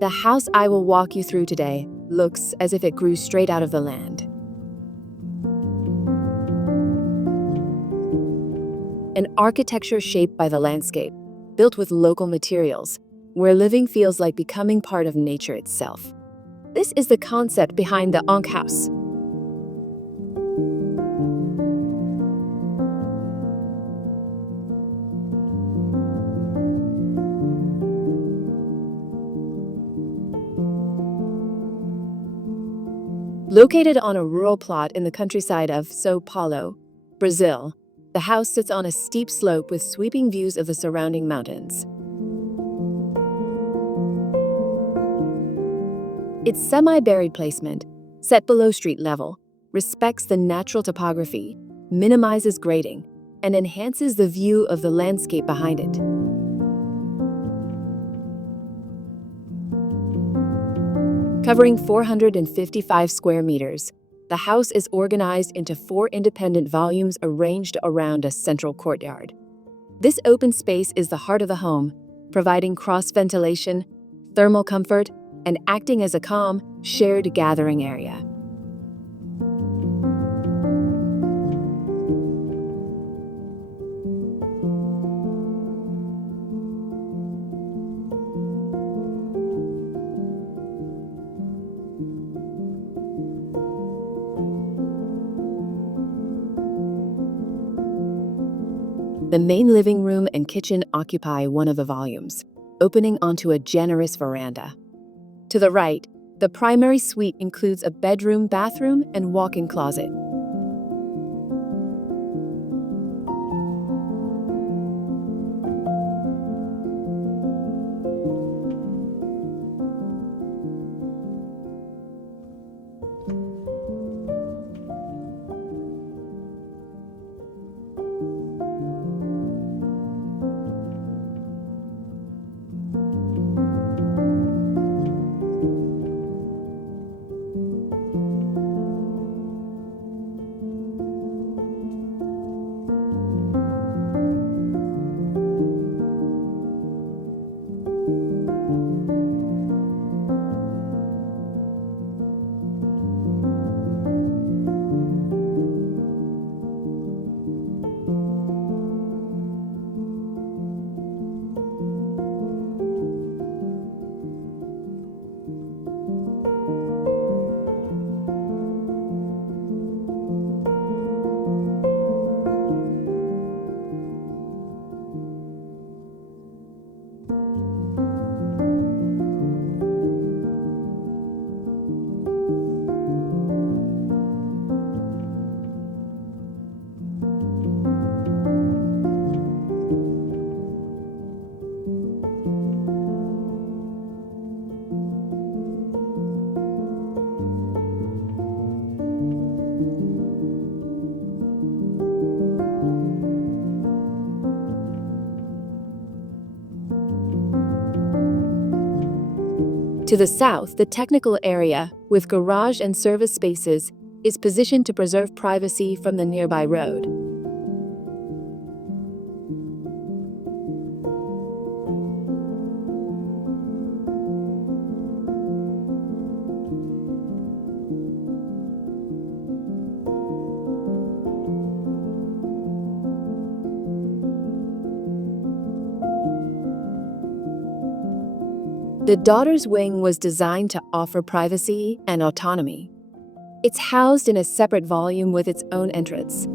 The house I will walk you through today looks as if it grew straight out of the land. An architecture shaped by the landscape, built with local materials, where living feels like becoming part of nature itself. This is the concept behind the Ankh House. Located on a rural plot in the countryside of São Paulo, Brazil, the house sits on a steep slope with sweeping views of the surrounding mountains. Its semi-buried placement, set below street level, respects the natural topography, minimizes grading, and enhances the view of the landscape behind it. Covering 455 square meters, the house is organized into 4 independent volumes arranged around a central courtyard. This open space is the heart of the home, providing cross-ventilation, thermal comfort, and acting as a calm, shared gathering area. The main living room and kitchen occupy one of the volumes, opening onto a generous veranda. To the right, the primary suite includes a bedroom, bathroom, and walk-in closet. To the south, the technical area, with garage and service spaces, is positioned to preserve privacy from the nearby road. The daughter's wing was designed to offer privacy and autonomy. It's housed in a separate volume with its own entrance.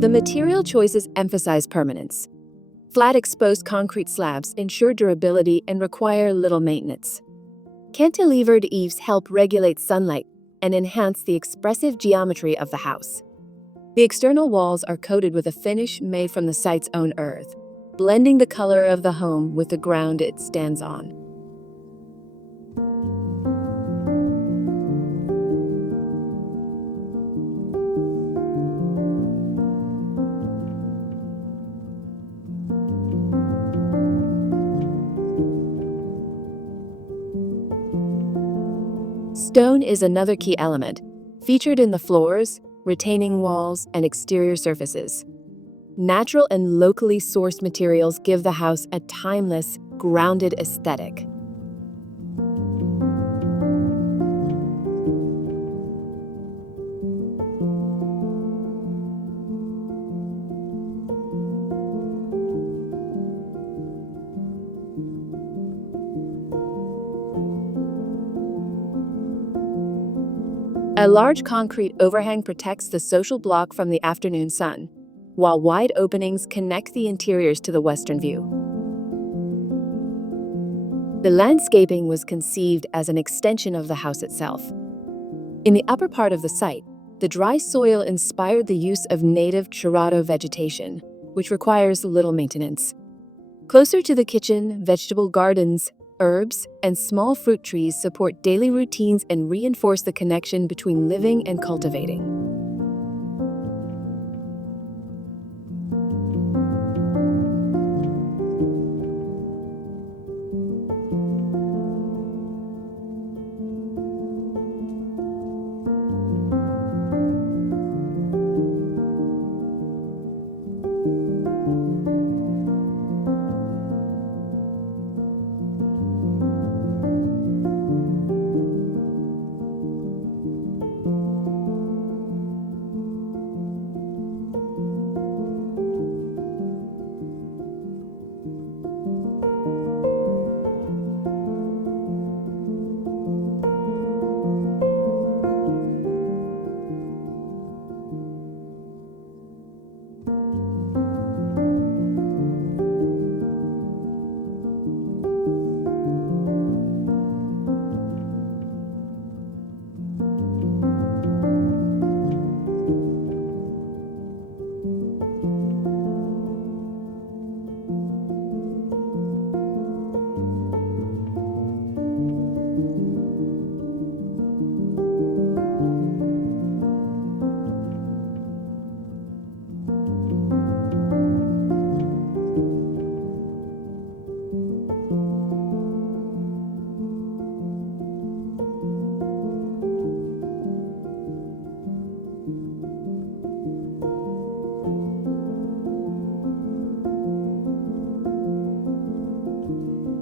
The material choices emphasize permanence. Flat exposed concrete slabs ensure durability and require little maintenance. Cantilevered eaves help regulate sunlight and enhance the expressive geometry of the house. The external walls are coated with a finish made from the site's own earth, blending the color of the home with the ground it stands on. Stone is another key element, featured in the floors, retaining walls, and exterior surfaces. Natural and locally sourced materials give the house a timeless, grounded aesthetic. A large concrete overhang protects the social block from the afternoon sun, while wide openings connect the interiors to the western view. The landscaping was conceived as an extension of the house itself. In the upper part of the site, the dry soil inspired the use of native cerrado vegetation, which requires little maintenance. Closer to the kitchen, vegetable gardens, herbs, and small fruit trees support daily routines and reinforce the connection between living and cultivating.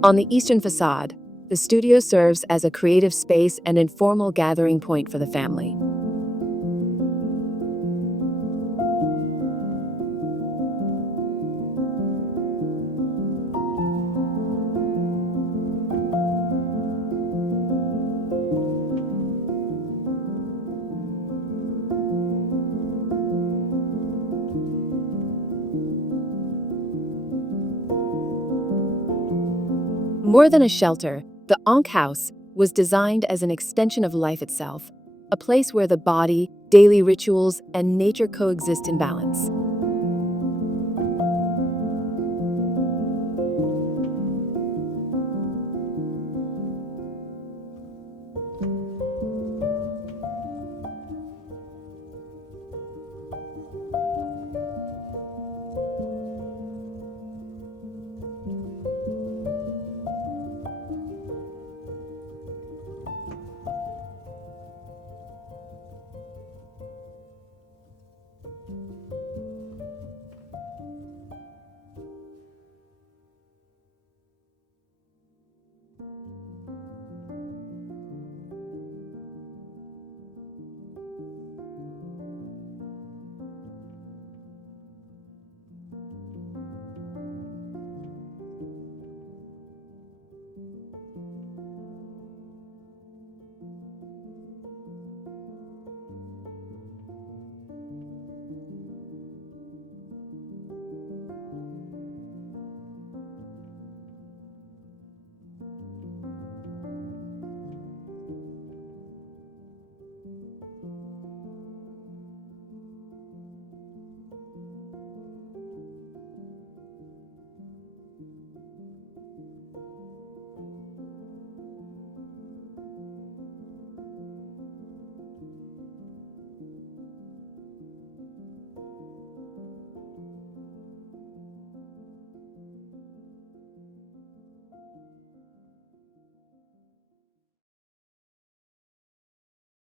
On the eastern facade, the studio serves as a creative space and informal gathering point for the family. More than a shelter, the Ankh House was designed as an extension of life itself, a place where the body, daily rituals, and nature coexist in balance.